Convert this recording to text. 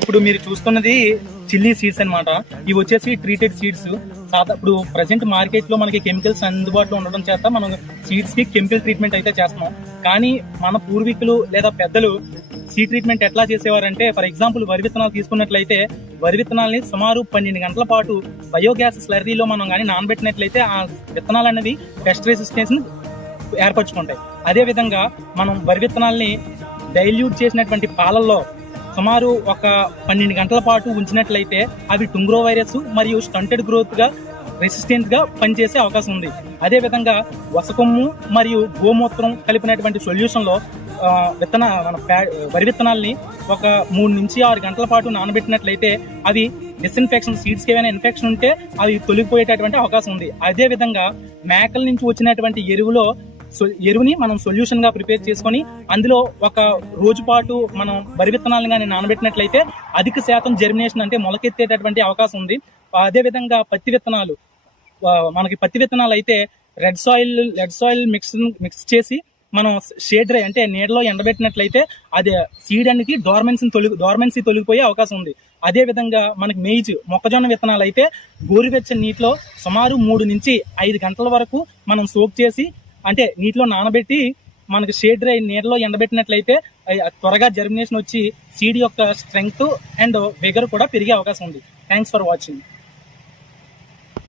ఇప్పుడు మీరు చూస్తున్నది చిల్లీ సీడ్స్ అన్నమాట. ఇవి వచ్చేసి ట్రీటెడ్ సీడ్స్. ఇప్పుడు ప్రజెంట్ మార్కెట్ లో మనకి కెమికల్స్ అందుబాటులో ఉండడం చేత మనం సీడ్స్ కి కెమికల్ ట్రీట్మెంట్ అయితే చేస్తున్నాం. కానీ మన పూర్వీకులు లేదా పెద్దలు సీడ్ ట్రీట్మెంట్ ఎట్లా చేసేవారంటే, ఫర్ ఎగ్జాంపుల్ వరి విత్తనాలు తీసుకున్నట్లయితే వరి విత్తనాలని సుమారు 12 గంటల పాటు బయోగ్యాస్ స్లర్రీలో మనం కానీ నానబెట్టినట్లయితే ఆ విత్తనాలు అనేవి పెస్ట్ రెసిస్టెన్స్ ఏర్పరచుకుంటాయి. అదే విధంగా మనం వరి విత్తనాల్ని డైల్యూట్ చేసినటువంటి పాలల్లో సుమారు ఒక 12 గంటల పాటు ఉంచినట్లయితే అవి టుంగ్రో వైరస్ మరియు స్టంటెడ్ గ్రోత్ గా రెసిస్టెంట్ గా పనిచేసే అవకాశం ఉంది. అదే విధంగా వసకొమ్ము మరియు గోమూత్రం కలిపినటువంటి సొల్యూషన్ లో వరి విత్తనాల్ని ఒక 3 నుంచి 6 గంటల పాటు నానబెట్టినట్లయితే అవి డిస్ఇన్ఫెక్షన్, సీడ్స్ కి ఏమైనా ఇన్ఫెక్షన్ ఉంటే అవి తొలగిపోయేటటువంటి అవకాశం ఉంది. అదే విధంగా మేకల నుంచి వచ్చినటువంటి ఎరువుని మనం సొల్యూషన్ గా ప్రిపేర్ చేసుకొని అందులో ఒక రోజు పాటు మనం వరి విత్తనాలను కానీ నానబెట్టినట్లయితే అధిక శాతం జర్మినేషన్ అంటే మొలకెత్తేటటువంటి అవకాశం ఉంది. అదే విధంగా పత్తి విత్తనాలు అయితే రెడ్ సాయిల్ మిక్స్ చేసి మనం షేడ్ డ్రై అంటే నీడలో ఎండబెట్టినట్లయితే అది సీడ్ అనేది డార్మెన్సీ తొలగిపోయే అవకాశం ఉంది. అదే విధంగా మనకి మొక్కజొన్న విత్తనాలు అయితే గోరువెచ్చని నీటిలో సుమారు 3 నుంచి 5 గంటల వరకు మనం సోక్ చేసి అంటే నీటిలో నానబెట్టి మనకి షేడ్ డ్రై నీడలో ఎండబెట్టినట్లయితే త్వరగా జర్మినేషన్ వచ్చి సీడ్ యొక్క స్ట్రెంగ్త్ అండ్ విగర్ కూడా పెరిగే అవకాశం ఉంది. Thanks for watching.